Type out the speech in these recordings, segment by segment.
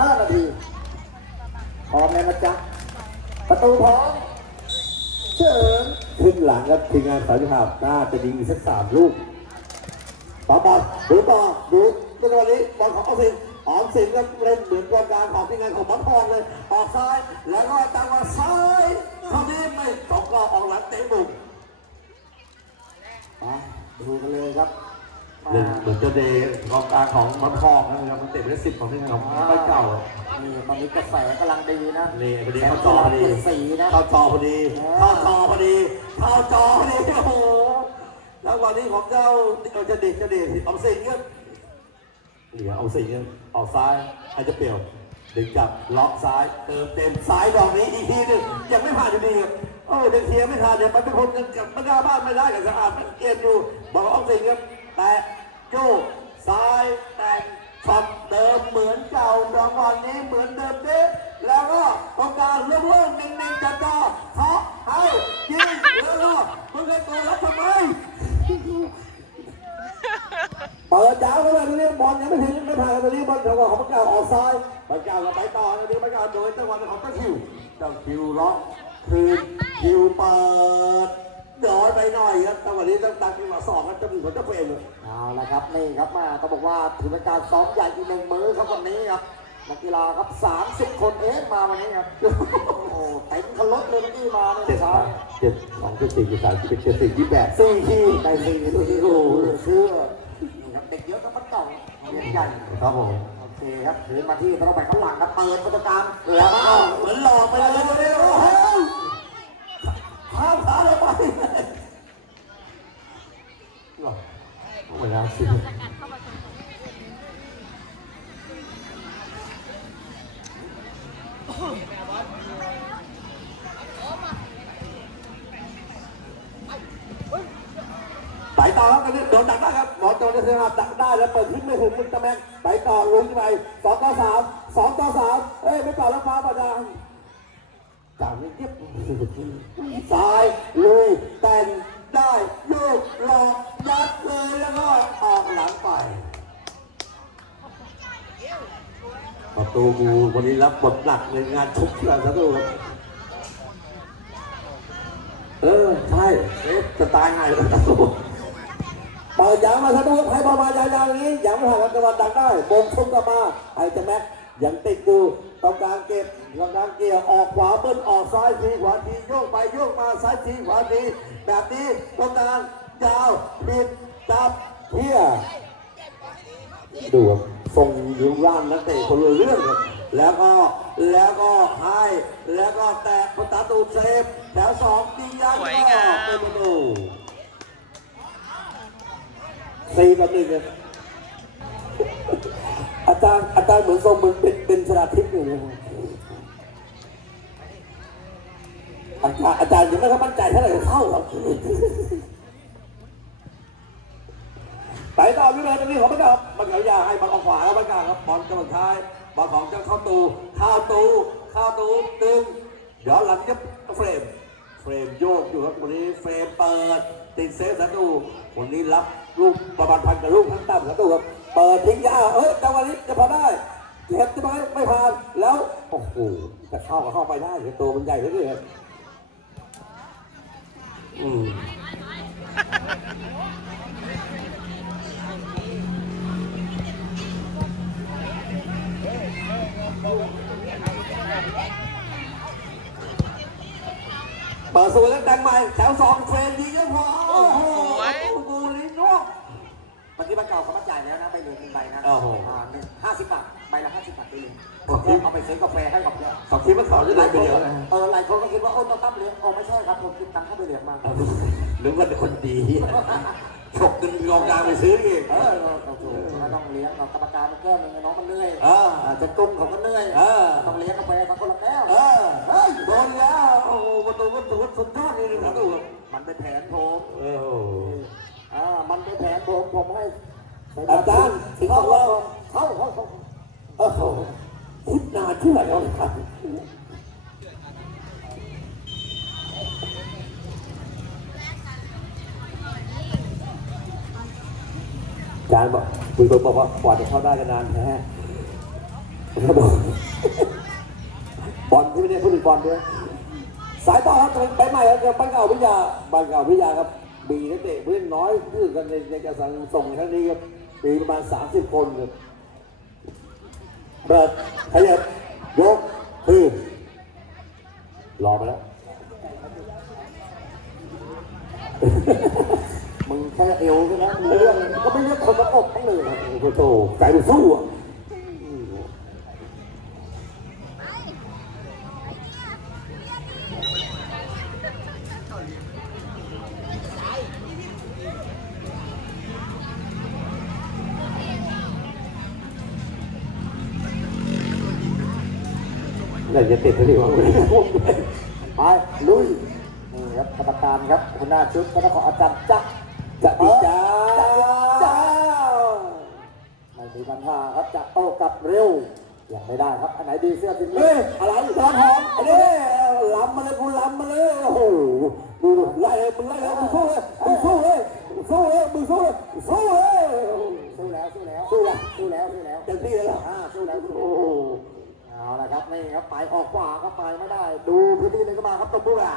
15 นาที พร้อมแล้วนะจ๊ะ ประตูพร้อมเชิญขึ้นหลังครับทีมงานสายพิภาพน่าจะยิงอีสักสามลูกต่อบอลดูต่อดูจังหวะนี้บอลของออมสินออมสินก็เล่นเหมือนกองกลางของทีมงานของหมอนทองเลยออกซ้ายแล้วก็จังหวะซ้ายเท่านี้ไม่ตกก็ออกหลังเตะมุมมาดูกันเลยครับ เล่นเหมือนเจะเดย์กองกลางของหมอนทองนะครับมันเตะไปได้สิบของทีมงานของไม่เก่า นี่ตอนนี้กระแสกำลังดีนะนี่พอดีแชมเข้าป์จกีอฬาพอดีเจ็ดสีนะเข้าจอพอดีเข้าจอพอดีเข้าจอพอดีโอ้โหแล้ววันนี้ของเจ้าเจ้าเด็กเจ้าเด็กออมสินก็เหลือออมสินก็ออกซ้ายให้จะเปลี่ยวดึงจับล็อกซ้ายเติมเต็มซ้ายดอกนี้อีกทีหนึงยังไม่ผ่านอยู่ดีครับโอ้เด็กเทียไม่ทันเนี่ยมันเป็นคนกันกับมันกล้าบ้านไม่ได้กับสะอาดมันเอียนอยู่บอกว่าออมสินครับ แตะโจ้ซ้ายแต่งช็อตเดิมเหมือนเก่ารางวัลนี้เหมือนเดิมเด้แล้วก็ต้องการเรื่องเรื่องนิ่งๆจัดจ้าเคาะให้ยิงแล้วก็มึงไอ้ตัวรับทำไมเปิดยาวเข้าไปตรงนี้บอลยังไม่ถึงไม่ผ่านตรงนี้บอลจังหวะของปากกาออกซ้ายปากกาก็ไปต่อตรงนี้ปากกาโดยจังหวะของเจ้าคิวเจ้าคิวล็อกคืนคิวเปิด ย้อนไปหน่อยครับจังหวะนี้ต้องตัดจังหวะสองครับจะมีผลจะเป็นเลยเอาละครับนี่ครับมาต้องบอกว่าถือเป็นการซ้อมใหญ่อีกหนึ่งมื้อครับวันนี้ครับนักกีฬาครับ30คนเองมาวันนี้ครับโอ้โหเต็มคันรถเลยเมื่อกี้มาเนี่ยเจ็ดเช้าเจ็ดสองเจ็ดสี่เจ็ดสามเจ็ดเจ็ดสี่ยี่แปดสี่ทีได้สี่ดูที่ดูเชื่อนี่ครับเด็กเยอะครับมันเก่าเรียนใหญ่ครับผมโอเคครับถือมาที่ต้องไปข้างหลังครับเปิดประตูกลางแล้วก็เหมือนหลอกไปเลยดูดิโอ้โหข้ามขาเลยไปหรอไม่น่าเชื่อไปต่อครับกันนี้โดนดักได้ครับหมอโจนได้เสียหดักได้แล้วเปิดขึ้นไม่ถึงมุนตะแมงไปต่อลุ้นไปสองต่อสามสองต่อสามเอ้ยไม่ต่อแล้วฟ้าประดาง จ่ายไม่เย็บซ้ายลุยแต่งได้โยกหลอกยัดเลยแล้วก็ออกหลังไป ประตูกูวันนี้รับบทหนักในงานชกแล้วครับทุกคนเออ ใช่เอ๊ะจะตายไงล่ะครับเปิดยางมาถ้าดูใครบอลมายาวๆอย่างนี้ยังไม่ผ่านจังหวัดดังได้บงชมกลับมาไอ้จะแม็กยังติดอยู่ตรงกลางเก็บ รงกลางเกี่ยวออกขวาเบิ้ลออกซ้ายทีขวาทีโยกไปโยกมาซ้ายทีขวาทีแบบนี้ตรงกลางยาวปิดจับเที่ยดูครับทรงยุร่างนักเตะคนละเรื่องครับแล้วก็แล้วก็ให้แล้วก็แตะประตูเซฟแถวสองตียันสวยก็งามเป็นประตูสี่ต่อหนึ่งอาจารย์อาจารย์เหมือนทรงเหมือนเป็นเป็นชนาทิพย์อยู่เลย อาจารย์อาจารย์ยังไม่ค่อยมั่นใจเท่าไหร่จะเข้าครับไปต่อวิเลยตรงนี้ของมันครับมันเขายาให้บอลออกขวาครับมันกลางครับบอลกำลังท้ายบอลของเจ้าเข้าตูเข้าตูเข้าตูตึงย้อนหลังยับเฟรม เฟรมโยกอยู่ครับวันนี้เฟรมเปิดติดเซฟสัตูวันนี้รับลูกประมาณพันกับลูกทั้งตั้มสัตูครับเปิดทิ้งยาวเฮ้ยจังหวะนี้จะพอได้เจ็บใช่ไหมไม่ผ่านแล้วโอ้โหแต่เข้าก็เข้าไปได้ต่ตัวมันใหญ่เหลือเกิน อืมเปิดสวยแล้วดังใหม่แถวสองเฟรมยิงก็พอโอ้โหสวยบูริโน่เมื่อกี้มันเก่าเขามาจ่ายแล้วนะใบเหลืองหนึ่งใบนะโอ้โหอ่าหนึ่งห้าสิบบาท ใบละห้าสิบบาทไปเลยโอ้โหเอาไปซื้อกาแฟให้กับเนี่ยสองทีมมันเขาจะได้ไปเดียวนะเออหลายคนก็คิดว่าโอ้ต้องตั้มเหลืองโอ้ไม่ใช่ครับผมกินตังค์เข้าไปเหลืองมาหรือว่าเป็นคนดีฉกเงินกองกลางไปซื้ออีกเออเราถูกเราต้องเลี้ยงเรากรรมการมันแก้วหนึงน้องมันเหนื่อยเอออาจจะกุ้มเขาก็เหนื่อยเออต้องเลี้ยงกาแฟสักคนละแก้วเออเฮ้ยโดนแล้วโอ้โหประตูประตูสุดยอดเลยนะครับทุกคนมันเป็นแผนผมโอ้โหอ่ามันเป็นแผนผมผมให้อาจารย์ถึงเข้าเขาว่าเข้าเข้าเข้า โอ้โหคิดนาเชื่อแล้วครับอาจารย์บอกคุยตัวบอกว่ากว่าจะเข้าได้กันนานแท้เขาบอกบอลที่ไม่ได้พูดถึงบอลด้วยสายต่อครับไปใหม่ครับบ้านเก่าพิทยาบ้านเก่าพิทยาครับมีนักเตะผู้เล่นน้อยที่กันในในการส่งครั้งนี้ครับมีประมาณ 30 คนครับ เบิดขยับยกคือรอไปแล้ว มึงแค่เอวใช่ไหมมึงเรื่องก็ไม่เลือกคนประกบทั้งเลยนะโอ้โหใจมันสู้อะ น่จะติดเลวะไปลุยนี่ครับกรรมการครับหัวหน้าชุดคณะของอาจารย์จักรจะดีจ้าจ้าไม่มีปัญหาครับจะโต้กลับเร็วยังไม่ได้ครับอันไหนดีเสื้อทีนี้เฮ้ยอะไรกระหองไอ้เนี่ยล้ำมาเลยกูล้ำมาเลยโอ้โหดูไล่เลยมึงไล่เลยมึงสู้เลยมึงสู้เลยมึงสู้เลยมึงสู้เลยสู้เลยสู้แล้วสู้แล้วสู้แล้วสู้แล้วเต็มที่เลยเหรออ่าสู้แล้วโอ้ เอาละครับนี่ครับไปออกขวาก็ไปไม่ได้ ดูพื้นที่หนึงก็มาครับตบบุกอะ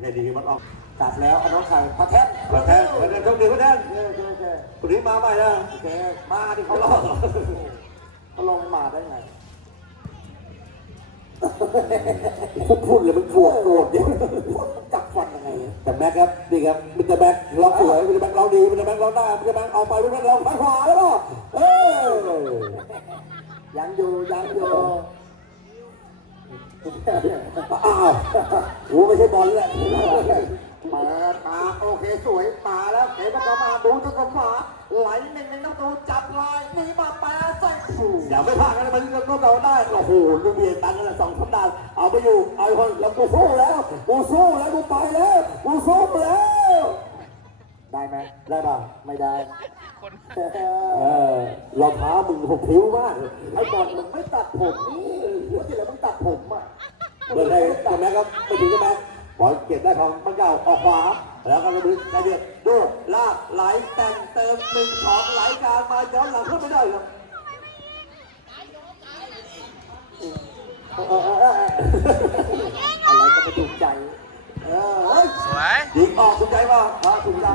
ไงดีมันออกจัดแล้วเอาน้องไข่พระแทนประแทนประแทนโชคดีประแทนโอเคโอเคโอเคคนนี้มาใหม่นะโอเคมาดิเขาลงเขาลงมาได้ไงพูดพูดเลยมันโกรธโกรธเนี่ยจับฟันยังไงแต่แม็กครับนี่ครับมันจะแม็กเราสวยมันจะแม็กเราดีมันจะแม็กเราหน้ามันจะแม็กเอาไปมันจะแม็กเราข้างขวาแล้วก็เออยังอยู่ยังอยู่ อ้าวโอ้ไม่ใช่บอลแหละเปิดมาโอเคสวยมาแล้วเข็มก็มาดูทุกคนขวาไหลหนึ่งหนึ่งน้ำตูจับลายมีมาแปะใส่อย่าไม่พลาดนะมันก็เราได้โอ้โหลูกเบียตันกันละสองสามดาวเอาไปอยู่เอาคนแล้วกูสู้แล้วกูสู้แล้วกูไปแล้วกูสู้แล้ว ได้ไหมได้ป่ะไม่ได้เออรองเท้ามึงผมผิวมากไอ้บอลมึงไม่ตัดผมนี่หัวที่แล้วมึงตัดผมอะเบิร์ดได้ใช่ไหมครับไม่ถึงใช่ไหมบอลเก็บได้ของมันเก่าออกขวาแล้วก็ระลึกกระเดียดดูลากไหลแต่งเติมหนึ่งสองไหลกลางมาย้อนหลังขึ้นไม่ได้ครับออเอะไรก็ไม่ถูกใจ เออเฮ้ยสวยยิงออกถูกใจป่ะพอถูกใจ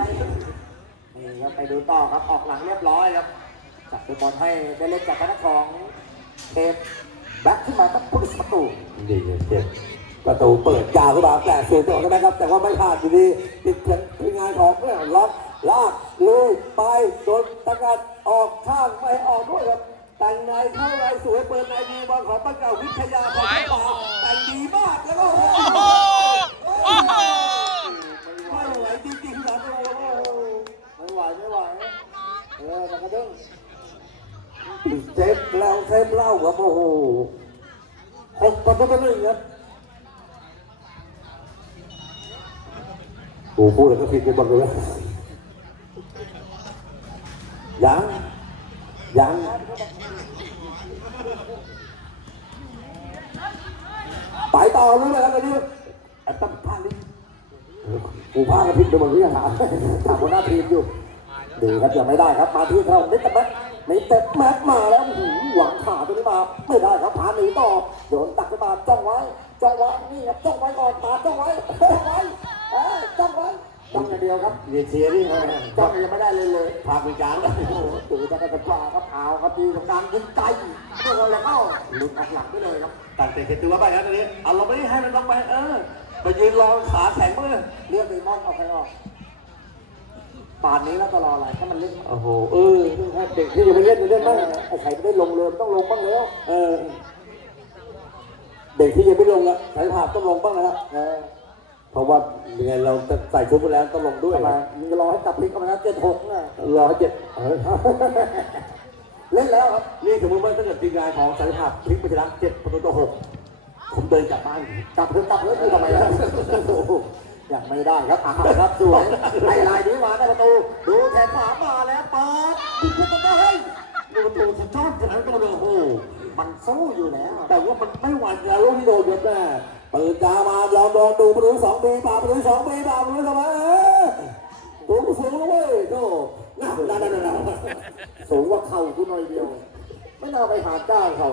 ไปดูต่อครับออกหลังเรียบร้อยครับจับไปบอลให้ได้เล่นจากคณะของเทปแบ็คขึ้นมาครับผู้ประตูดีเจ็บประตูเปิดยาวขึ้นมาแต่สูงต่อใช่ไหมครับ แต่ว่าไม่พลาดอยู่ดีติดเพียงทีมงานของเนี่ยล็อกลากลุยไปโดนตะกัดออกข้างไม่ให้ออกด้วยครับแต่งในเข้าในสวยเปิดในดีบอลของป้าเก่าวิทยาสวยโอ้โหแต่งดีมากแล้วก็โอ้โห เออมันกระเด้งเซฟแล้วเซฟเล่าครับโอ้โหหกประตูต่อหนึ่งครับโอ้พูดแล้วก็ผิดไปหมดเลยยังยังไปต่อรู้ไหมครับตอนนี้ไอ้ตั้มพลาดนี่กูพลาดกับผิดไปหมดเลยถามถามหัวหน้าทีมอยู่ ดีครับยังไม่ได้ครับมาที่เรานิดแต่แม็กมีเต็มแม็กมาแล้วหืมหวังขาตัวนี้มาไม่ได้ครับผาหนีต่อโยนตักขึ้นมาจ้องไว้จ้องไว้นี่ครับจ้องไว้ก่อนผาจ้องไว้จ้องไว้เออจ้องไว้จ้องอย่างเดียวครับเรียนเชียร์นี่จ้องยังไม่ได้เลยเลยพาเป็นกลางโอ้โหตื่นจากการจะพาครับเอาครับดีกับการยิงไกลโดนแล้วเข้าหลุดออกหลังไปเลยครับตัดเตะตัวไปครับตอนนี้เอาเราไม่ได้ให้มันลงไปเออไปยืนรอขาแข็งมือเรียกเดมอนออกไปออก ป่านนี้แล้วก็รออะไรถ้ามันเล่นโอ้โหเออเด็กที่ยังไม่เล่นเล่นบ้างไอ้ใครไม่ได้ลงเลยมันต้องลงบ้างแล้วเออ เด็กที่ยังไม่ลงอะสายผ่านต้องลงบ้างนะครับเออเพราะว่ายังไงเราจะใส่ชุดไปแล้วต้องลงด้วยทำไมมึงจะรอให้จับพลิกเข้ามานะเจ็ดหกน่ะรอให้เจ็ดเออเล่นแล้วครับนี่สมมติว่าถ้าเกิดทีมงานของสายผ่านพลิกไปชนะเจ็ดประตูต่อหกผมเดินกลับบ้านจับเพิ่งจับเพิ่งคือทำไมล่ะ ยังไม่ได้ครับอ่าครับสวยไอ้ลายนี้มาได้ประตู ดูแขนขวามาแล้วเปิดยิงขึ้นมาได้ดูประตูสุดยอดขนาดตัวเลยโอ้โหมันสู้อยู่แล้ว แต่ว่ามันไม่หวั่นแล้วลูกที่โดนเยอะแน่เปิดตามาลองลองดูประตูสองปีป่าประตูสองปีป่าประตูทำไมตัวกูสูงแล้วเว้ยโธ่น่าน่าน่าน่าสูงกว่าเข่ากูหน่อยเดียว ไม่น่าไปหาจ้างเขา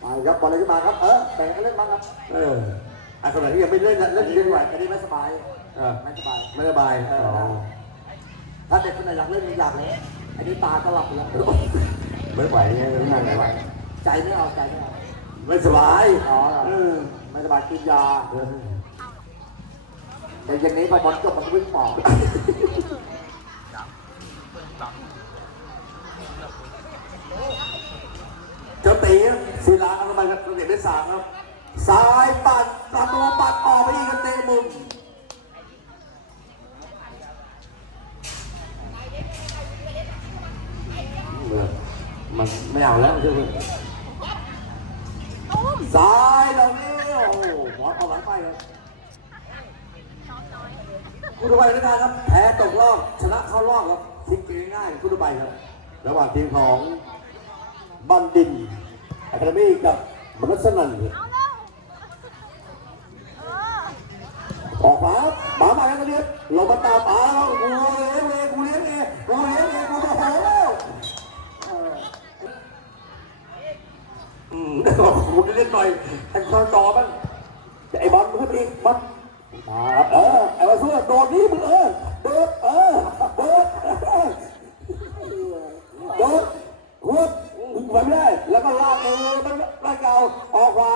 ไปครับบอลเลยขึ้นมาครับ เออแบ่งกันเล่นบ้างครับ เออไอ้คนไหนที่ยังไม่เล่นนะเล่นเล่เล่นนไหไหววอันนี้ไม่สบายเออไม่สบายไม่สบายอ๋อถ้าเด็กคนไหนอยากเล่นอยากเลยอันนี้ตาจะหลับอยู่แล้วไม่ไหวไงไม่ไหวไม่ไหวใจไม่เอาใจไม่เอาไม่สบายอ๋อเออไม่สบายกินยาเออแต่อย่างนี้พอบอลจบมันก็วิ่งต่อเจ้าตีศิลาเอาไปครับเด็กได้สามครับ ซ้ายปัดตามตัวปัดออกไปอีกครับเตะมุมมันไม่เอาแล้วใช่ไหมซ้ายเรานี่โอ้โหหัวเอาหลังไปครับคุณดูไปด้วยกันครับแพ้ตกรอบชนะเข้ารอบครับทิ้งเกมง่ายคุณดูไปครับ ระหว่างทีมของบันดินอคาเดมี่กับมนัสนัน ออกมาหมามาแล้วเนี่ยเรามาตามอากูเลี้ยงเองกูเลี้ยงเองกูเลี้ยงเองกูมาหาแล้วอืมกูเล่นหน่อยไอ้คอนต่อบ้างไอ้บอลมึงขึ้นอีกบอลมาเออไอ้บอลสู้โดดนี้มึงเออโดดเออโดดโดดหัวมึงไปไม่ได้ แล้วก็ลากเออมันลากเก่าออกขวา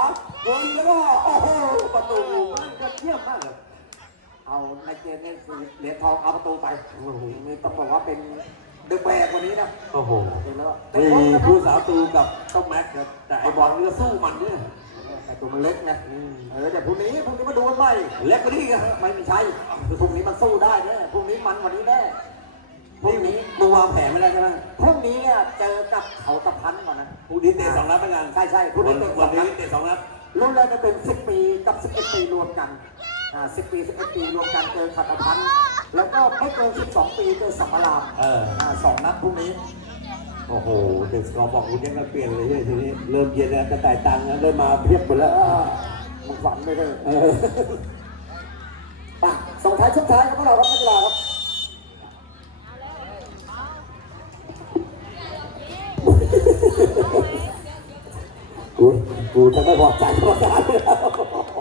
ยิงแล้วก็โอ้โหประตูมันก็เยี่ยมมากเลย เอาในเกมนี้คือเหรียญทองเอาประตูไปโอ้โหนี่ต้องบอกว่าเป็นเดอะแบกวันนี้นะโอ้โหเห็นแล้วนี่ผู้สาวตูกับต้องแม็กครับแต่ไอ้บอลนี่ก็สู้มันเนี่ยแต่ตัวมันเล็กนะเออแต่พรุ่งนี้พรุ่งนี้มาดูกันใหม่เล็กกว่านี้กันไม่ไม่ใช่คือพรุ่งนี้มันสู้ได้แน่พรุ่งนี้มันกว่านี้แน่พรุ่งนี้มึงวางแผนไม่ได้ใช่ไหมพรุ่งนี้เนี่ยเจอกับเขาตะพันก่อนนะพรุ่งนี้เตะสองนัดเหมือนกันใช่ใช่พรุ่งวันี้นเตะสวัอนงนี้นัดเตะสองนัดรุ่นแรกจะเป็น10ปีกับ11ปีรวมกัน อ่า10ปี11ปีรวมกันเจอขัตพันธ์แล้วก็ไม่เกิน12ปีเจอสัมมารามเออ อ่าสองนัดพรุ่งนี้ โอ้โหเด็กสกอร์บอกคุณยังก็เปลี่ยนเลยทีนี้เริ่มเย็นแล้วกระต่ายตังค์เริ่มมาเพียบหมดแล้วอ่ามึงฝันไม่ได้เออป่ะส่งท้ายช่วงท้ายครับพวกเราครับนักกีฬาครับกูกูจะไม่พอใจกรรมการแล้ว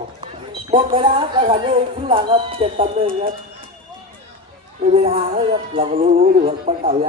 หมดเวลาครับการแข่งขันนี้ครึ่งหลังครับเจ็ดต่อหนึ่งครับไม่มีทางเลยครับเราก็รู้ๆอยู่ว่าบ้านเก่า